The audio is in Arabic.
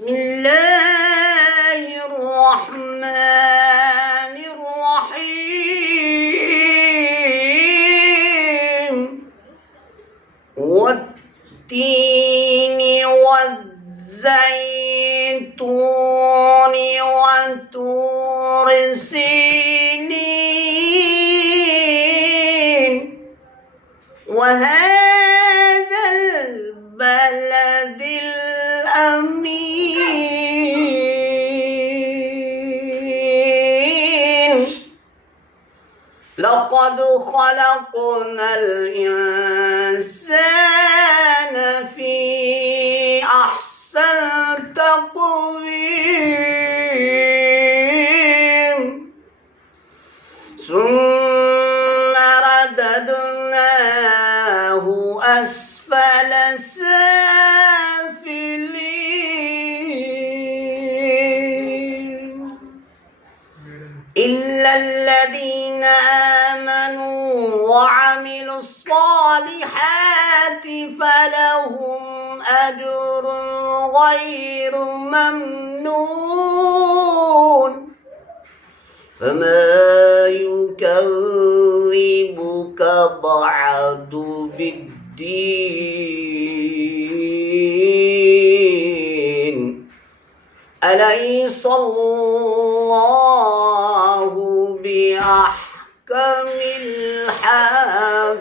بسم الله الرحمن الرحيم والتين والزيتون وطور سينين وهذا البلد الأمين لقد خلقنا الإنسان في أحسن تقويم ثم رددناه أسفل سافلين إلا الذين آمنوا وعملوا الصالحات فلهم أجر غير ممنون فما يكذبك بعد بالدين أليس الله بأحكم الحاكمين.